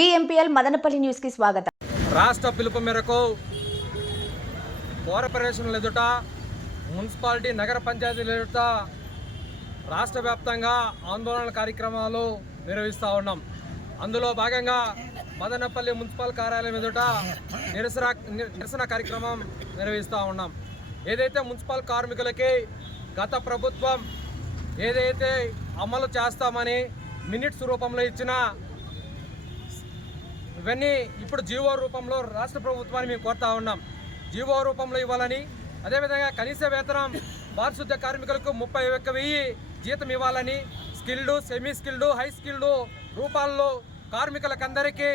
DMPL Madanapalle న్యూస్కి స్వాగతం. రాష్ట్ర పిలుపు మేరకు కార్పొరేషన్ల ఎదుట మున్సిపాలిటీ నగర పంచాయతీల ఎదుట రాష్ట్ర వ్యాప్తంగా ఆందోళన కార్యక్రమాలు నిర్వహిస్తూ ఉన్నాం. అందులో భాగంగా మదనపల్లి మున్సిపల్ కార్యాలయం ఎదుట నిరసన నిరసన కార్యక్రమం నిర్వహిస్తూ ఉన్నాం. ఏదైతే మున్సిపల్ కార్మికులకి గత ప్రభుత్వం ఏదైతే అమలు చేస్తామని మినిట్స్ రూపంలో ఇచ్చిన ఇవన్నీ ఇప్పుడు జీవో రూపంలో రాష్ట్ర ప్రభుత్వాన్ని మేము కోరుతా ఉన్నాం. జీవో రూపంలో ఇవ్వాలని అదేవిధంగా కనీస వేతనం పారిశుద్ధ్య కార్మికులకు ముప్పై ఒక్క వెయ్యి జీతం ఇవ్వాలని skilled semi skilled high skilled రూపాల్లో కార్మికులకందరికీ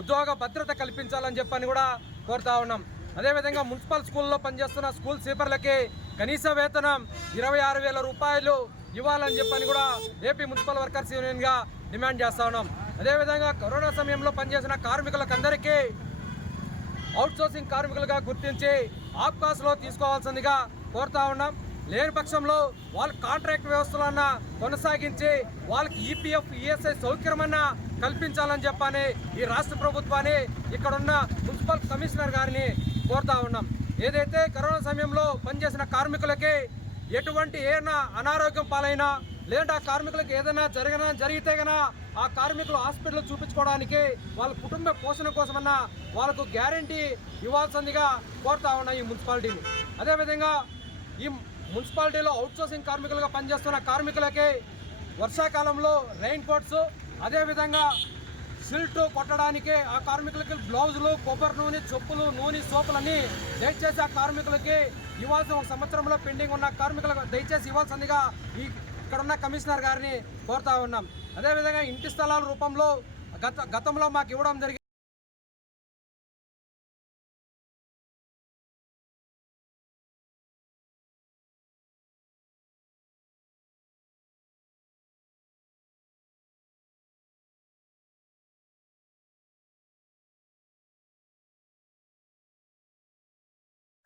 ఉద్యోగ భద్రత కల్పించాలని చెప్పని కూడా కోరుతా ఉన్నాం. అదేవిధంగా మున్సిపల్ స్కూల్లో పనిచేస్తున్న స్కూల్ స్వీపర్లకి కనీస వేతనం ఇరవై ఆరు వేల రూపాయలు ఇవ్వాలని చెప్పని కూడా ఏపీ మున్సిపల్ వర్కర్స్ యూనియన్గా డిమాండ్ చేస్తా ఉన్నాం. అదేవిధంగా కరోనా సమయంలో పనిచేసిన కార్మికులకందరికీ అవుట్సోర్సింగ్ కార్మికులుగా గుర్తించి ఆబ్కాస్లో తీసుకోవాల్సిందిగా కోరుతా ఉన్నాం. లేని పక్షంలో వాళ్ళ కాంట్రాక్ట్ వ్యవస్థలన్న కొనసాగించి వాళ్ళకి ఈపీఎఫ్ ఈఎస్ఐ సౌకర్యమన్నా కల్పించాలని చెప్పని ఈ రాష్ట్ర ప్రభుత్వాన్ని ఇక్కడున్న మున్సిపల్ కమిషనర్ గారిని కోరుతా ఉన్నాం. ఏదైతే కరోనా సమయంలో పనిచేసిన కార్మికులకి ఎటువంటి ఏదైనా అనారోగ్యం పాలైనా లేదా కార్మికులకు ఏదైనా జరిగినా జరిగితే గనా ఆ కార్మికులు హాస్పిటల్ చూపించుకోవడానికి వాళ్ళ కుటుంబ పోషణ కోసమన్నా వాళ్ళకు గ్యారంటీ ఇవ్వాల్సిందిగా కోరుతా ఉన్నాయి ఈ మున్సిపాలిటీని. అదేవిధంగా ఈ మున్సిపాలిటీలో అవుట్సోర్సింగ్ కార్మికులుగా పనిచేస్తున్న కార్మికులకి వర్షాకాలంలో రెయిన్ కోట్స్ అదేవిధంగా సిల్ట్ కొట్టడానికి ఆ కార్మికులకి బ్లౌజులు కొబ్బరి నూనె చెప్పులు నూనె సోపులన్నీ దయచేసి ఆ కార్మికులకి ఇవ్వాల్సిన ఒక సంవత్సరంలో పెండింగ్ ఉన్న కార్మికులకు దయచేసి ఇవ్వాల్సిందిగా ఈ ఇక్కడ ఉన్న కమిషనర్ గారిని కోరుతా ఉన్నాం. అదేవిధంగా ఇంటి స్థలాల రూపంలో గత గతంలో మాకు ఇవ్వడం జరిగింది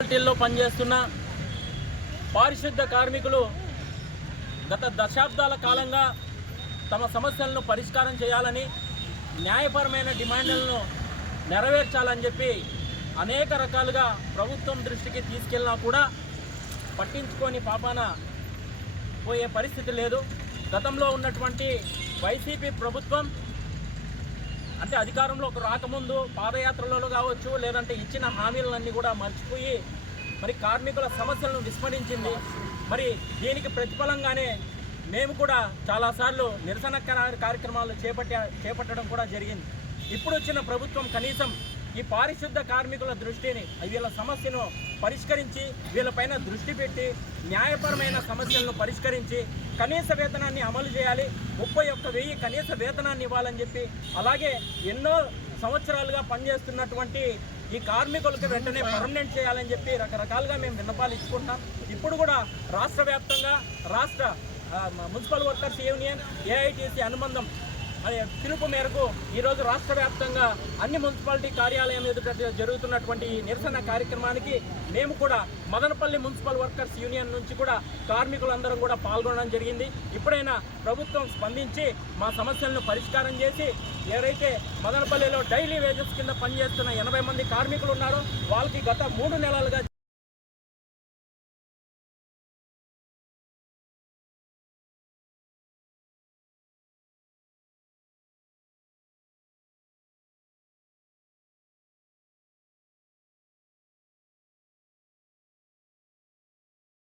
మున్సిపాలిటీల్లో పనిచేస్తున్న పారిశుద్ధ కార్మికులు గత దశాబ్దాల కాలంగా తమ సమస్యలను పరిష్కారం చేయాలని న్యాయపరమైన డిమాండ్లను నెరవేర్చాలని చెప్పి అనేక రకాలుగా ప్రభుత్వం దృష్టికి తీసుకెళ్ళినా కూడా పట్టించుకొని పాపాన పోయే పరిస్థితి లేదు. గతంలో ఉన్నటువంటి వైసీపీ ప్రభుత్వం అంటే అధికారంలోకి రాకముందు పాదయాత్రలలో కావచ్చు లేదంటే ఇచ్చిన హామీలన్నీ కూడా మర్చిపోయి మరి కార్మికుల సమస్యలను విస్మరించింది. మరి దీనికి ప్రతిఫలంగానే మేము కూడా చాలాసార్లు నిరసన కార్యక్రమాలు చేపట్ట చేపట్టడం కూడా జరిగింది. ఇప్పుడు వచ్చిన ప్రభుత్వం కనీసం ఈ పారిశుద్ధ కార్మికుల దృష్టిని వీళ్ళ సమస్యను పరిష్కరించి వీళ్ళపైన దృష్టి పెట్టి న్యాయపరమైన సమస్యలను పరిష్కరించి కనీస వేతనాన్ని అమలు చేయాలి. ముప్పై ఒక్క వెయ్యి కనీస వేతనాన్ని ఇవ్వాలని చెప్పి అలాగే ఎన్నో సంవత్సరాలుగా పనిచేస్తున్నటువంటి ఈ కార్మికులకు వెంటనే పర్మనెంట్ చేయాలని చెప్పి రకరకాలుగా మేము విన్నపాలు ఇచ్చుకుంటాం ఇప్పుడు కూడా రాష్ట్ర వ్యాప్తంగా రాష్ట్ర మున్సిపల్ వర్కర్స్ యూనియన్ ఏఐటీసీ అనుబంధం పిలుపు మేరకు ఈరోజు రాష్ట్ర వ్యాప్తంగా అన్ని మున్సిపాలిటీ కార్యాలయం ఎదుట జరుగుతున్నటువంటి నిరసన కార్యక్రమానికి మేము కూడా మదనపల్లి మున్సిపల్ వర్కర్స్ యూనియన్ నుంచి కూడా కార్మికులందరం కూడా పాల్గొనడం జరిగింది. ఇప్పుడైనా ప్రభుత్వం స్పందించి మా సమస్యలను పరిష్కారం చేసి ఎవరైతే మదనపల్లిలో డైలీ వేజెస్ కింద పనిచేస్తున్న ఎనభై మంది కార్మికులు ఉన్నారో వాళ్ళకి గత మూడు నెలలుగా